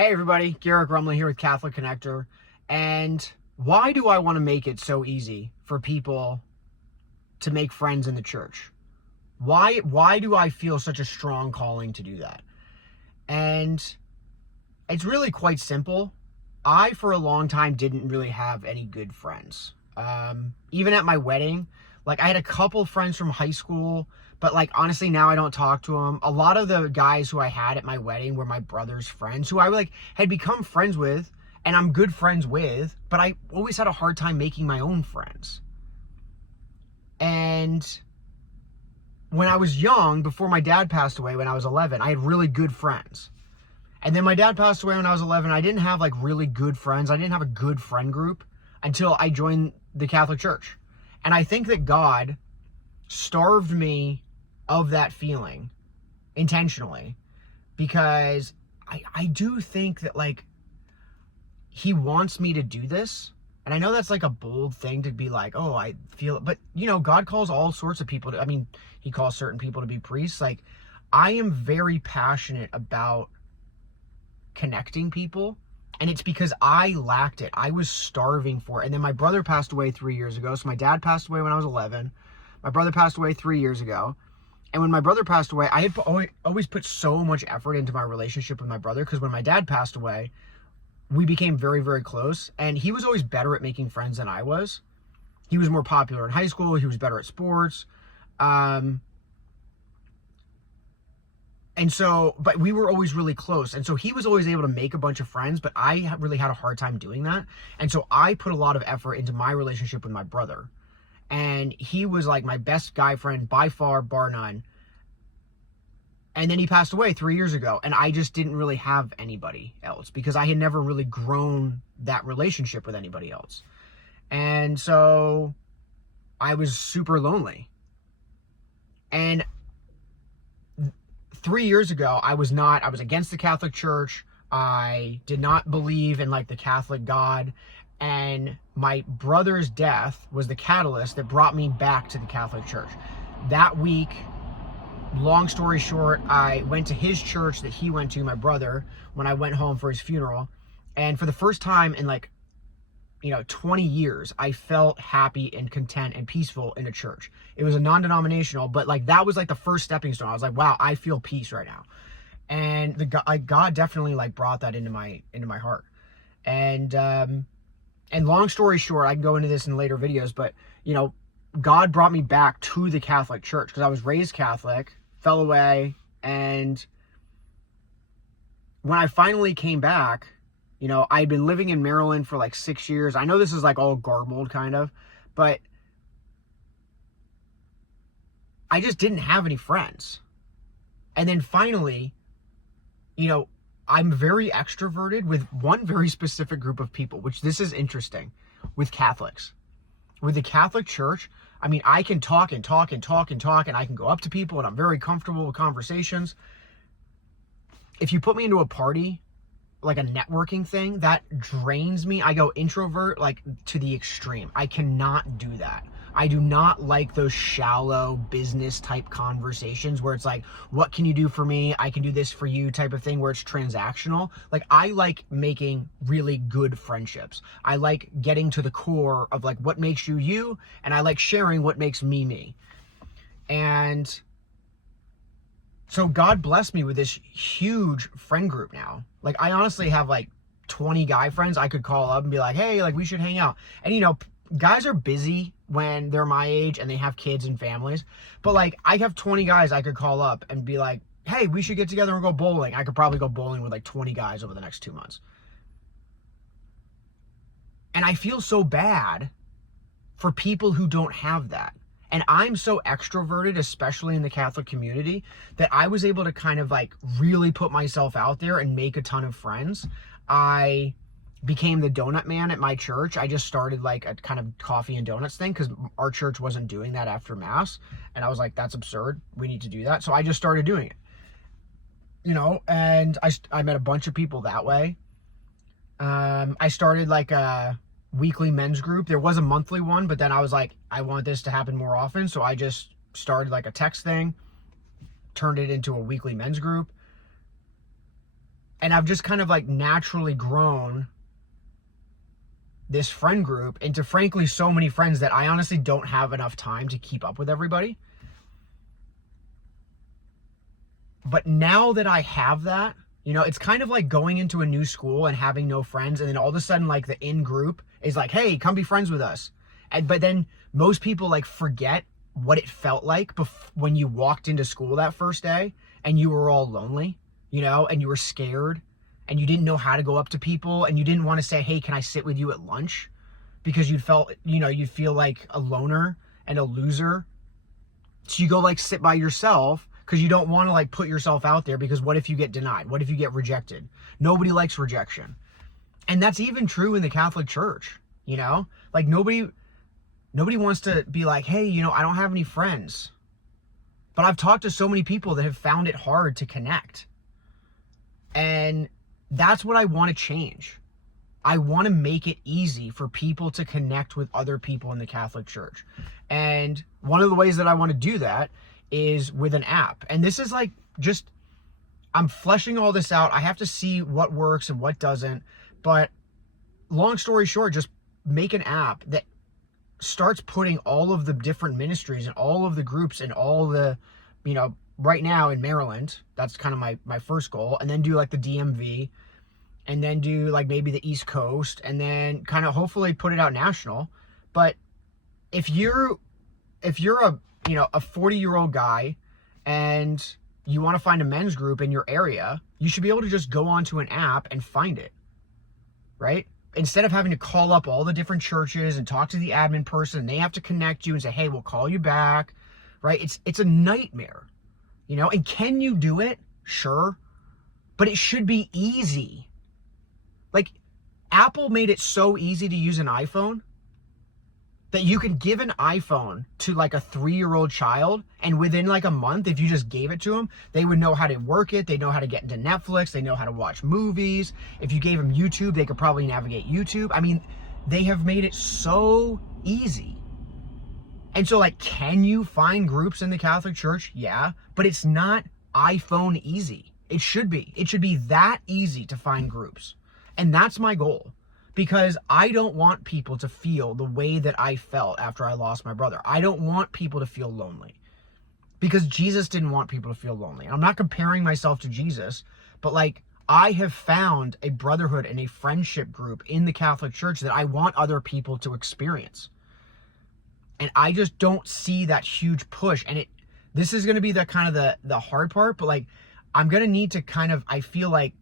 Hey everybody, Garrett Grumley here with Catholic Connector. And why do I want to make it so easy for people to make friends in the church? Why do I feel such a strong calling to do that? And it's really quite simple. I, for a long time, didn't really have any good friends. Even at my wedding, I had a couple friends from high school, but honestly now I don't talk to them. A lot of the guys who I had at my wedding were my brother's friends who I had become friends with and I'm good friends with, but I always had a hard time making my own friends. And when I was young, before my dad passed away when I was 11, I had really good friends. And then my dad passed away when I was 11. I didn't have really good friends. I didn't have a good friend group until I joined the Catholic Church. And I think that God starved me of that feeling intentionally, because I do think that he wants me to do this. And I know that's a bold thing to be oh, I feel it. But God calls all sorts of people to, he calls certain people to be priests. I am very passionate about connecting people, and it's because I lacked it. I was starving for it. And then my brother passed away 3 years ago. So my dad passed away when I was 11. My brother passed away 3 years ago. And when my brother passed away, I had always put so much effort into my relationship with my brother, because when my dad passed away, we became very, very close. And he was always better at making friends than I was. He was more popular in high school. He was better at sports. And so, but we were always really close. And so he was always able to make a bunch of friends, but I really had a hard time doing that. And so I put a lot of effort into my relationship with my brother. And he was my best guy friend by far, bar none. And then he passed away 3 years ago. And I just didn't really have anybody else, because I had never really grown that relationship with anybody else. And so I was super lonely. And 3 years ago, I was against the Catholic Church. I did not believe in the Catholic God. And my brother's death was the catalyst that brought me back to the Catholic Church. That week, long story short, I went to his church that he went to, my brother, when I went home for his funeral. And for the first time in 20 years, I felt happy and content and peaceful in a church. It was a non-denominational, but that was the first stepping stone. I was wow, I feel peace right now. And God definitely brought that into my heart. And long story short, I can go into this in later videos, but God brought me back to the Catholic Church, because I was raised Catholic, fell away, and when I finally came back, I'd been living in Maryland for 6 years. I know this is all garbled kind of, but I just didn't have any friends. And then finally, I'm very extroverted with one very specific group of people, which this is interesting, with Catholics. With the Catholic Church, I can talk and talk and talk and talk, and I can go up to people, and I'm very comfortable with conversations. If you put me into a party, a networking thing, that drains me. I go introvert to the extreme. I cannot do that. I do not like those shallow business type conversations where it's what can you do for me? I can do this for you type of thing, where it's transactional. I like making really good friendships. I like getting to the core of what makes you you, and I like sharing what makes me me. And so God blessed me with this huge friend group now. I honestly have 20 guy friends I could call up and be hey, we should hang out. And guys are busy when they're my age and they have kids and families. But I have 20 guys I could call up and be hey, we should get together and go bowling. I could probably go bowling with 20 guys over the next 2 months. And I feel so bad for people who don't have that. And I'm so extroverted, especially in the Catholic community, that I was able to kind of really put myself out there and make a ton of friends. I became the donut man at my church. I just started a kind of coffee and donuts thing, because our church wasn't doing that after Mass. And I was that's absurd. We need to do that. So I just started doing it. And I met a bunch of people that way. I started a weekly men's group. There was a monthly one, but then I was I want this to happen more often. So I just started a text thing, turned it into a weekly men's group. And I've just kind of like naturally grown this friend group into, frankly, so many friends that I honestly don't have enough time to keep up with everybody. But now that I have that, you know, it's kind of like going into a new school and having no friends, and then all of a sudden, like, the in group is like, hey, come be friends with us. But then most people like forget what it felt like when you walked into school that first day and you were all lonely, you know, and you were scared and you didn't know how to go up to people, and you didn't want to say, hey, can I sit with you at lunch? Because you'd feel like a loner and a loser. So you go like sit by yourself because you don't want to like put yourself out there, because what if you get denied? What if you get rejected? Nobody likes rejection. And that's even true in the Catholic Church, you know? Like nobody wants to be like, hey, you know, I don't have any friends. But I've talked to so many people that have found it hard to connect. And that's what I want to change. I want to make it easy for people to connect with other people in the Catholic Church. And one of the ways that I want to do that is with an app. And this is like just, I'm fleshing all this out. I have to see what works and what doesn't. But long story short, just make an app that starts putting all of the different ministries and all of the groups and all the, you know, right now in Maryland, that's kind of my first goal. And then do like the DMV, and then do like maybe the East Coast, and then kind of hopefully put it out national. But if you're a, you know, a 40-year-old guy and you want to find a men's group in your area, you should be able to just go onto an app and find it, right? Instead of having to call up all the different churches and talk to the admin person, and they have to connect you and say, hey, we'll call you back, right? It's a nightmare, you know? And can you do it? Sure. But it should be easy. Like, Apple made it so easy to use an iPhone that you could give an iPhone to like a 3-year-old child, and within like a month, if you just gave it to them, they would know how to work it. They know how to get into Netflix. They know how to watch movies. If you gave them YouTube, they could probably navigate YouTube. I mean, they have made it so easy. And so, like, can you find groups in the Catholic Church? Yeah, but it's not iPhone easy. It should be. It should be that easy to find groups. And that's my goal, because I don't want people to feel the way that I felt after I lost my brother. I don't want people to feel lonely, because Jesus didn't want people to feel lonely. I'm not comparing myself to Jesus, but like, I have found a brotherhood and a friendship group in the Catholic Church that I want other people to experience. And I just don't see that huge push. And this is going to be the kind of the hard part, but like, I'm going to need to kind of, I feel like,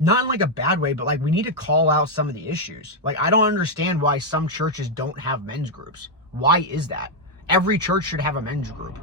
not in like a bad way, but like, we need to call out some of the issues. Like, I don't understand why some churches don't have men's groups. Why is that? Every church should have a men's group,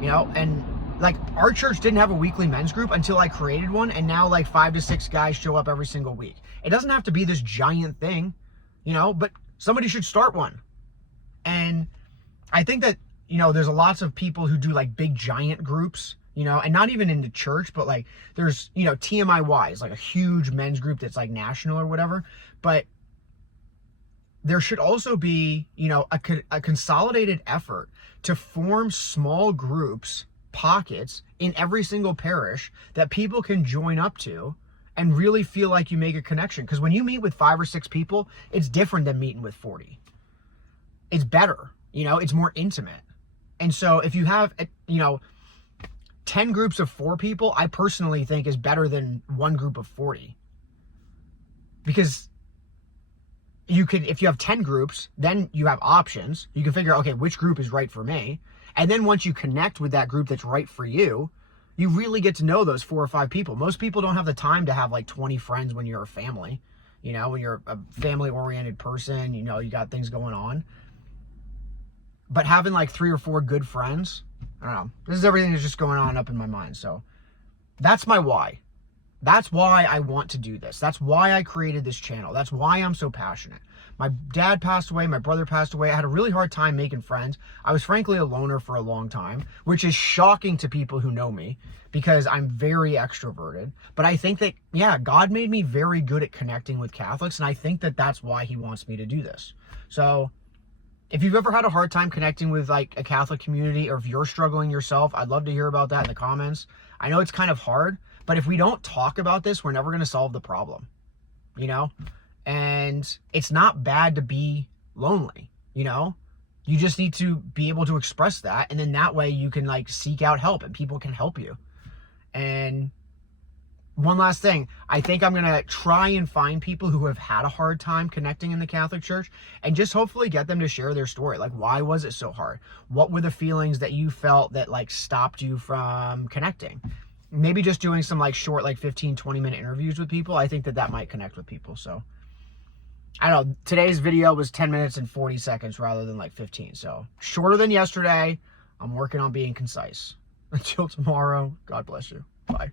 you know? And like, our church didn't have a weekly men's group until I created one, and now like 5 to 6 guys show up every single week. It doesn't have to be this giant thing, you know, but somebody should start one. And I think that, you know, there's lots of people who do like big giant groups, you know, and not even in the church, but like there's, you know, TMIY is like a huge men's group that's like national or whatever. But there should also be, you know, a consolidated effort to form small groups, pockets in every single parish that people can join up to and really feel like you make a connection. Because when you meet with 5 or 6 people, it's different than meeting with 40. It's better, you know, it's more intimate. And so if you have, you know, 10 groups of 4 people, I personally think is better than one group of 40. Because you could, if you have 10 groups, then you have options. You can figure out, okay, which group is right for me. And then once you connect with that group that's right for you, you really get to know those 4 or 5 people. Most people don't have the time to have like 20 friends when you're a family. You know, when you're a family-oriented person, you know, you got things going on. But having like 3 or 4 good friends, I don't know. This is everything that's just going on up in my mind. So that's my why. That's why I want to do this. That's why I created this channel. That's why I'm so passionate. My dad passed away. My brother passed away. I had a really hard time making friends. I was frankly a loner for a long time, which is shocking to people who know me because I'm very extroverted. But I think that, yeah, God made me very good at connecting with Catholics. And I think that that's why he wants me to do this. So if you've ever had a hard time connecting with like a Catholic community, or if you're struggling yourself, I'd love to hear about that in the comments. I know it's kind of hard, But if we don't talk about this, we're never going to solve the problem, you know? And it's not bad to be lonely, you know? You just need to be able to express that. And then that way you can like seek out help and people can help you. And one last thing, I think I'm going to try and find people who have had a hard time connecting in the Catholic Church and just hopefully get them to share their story. Like, why was it so hard? What were the feelings that you felt that like stopped you from connecting? Maybe just doing some like short, like 15, 20-minute interviews with people. I think that might connect with people. So I don't know. Today's video was 10 minutes and 40 seconds rather than like 15. So shorter than yesterday. I'm working on being concise. Until tomorrow, God bless you. Bye.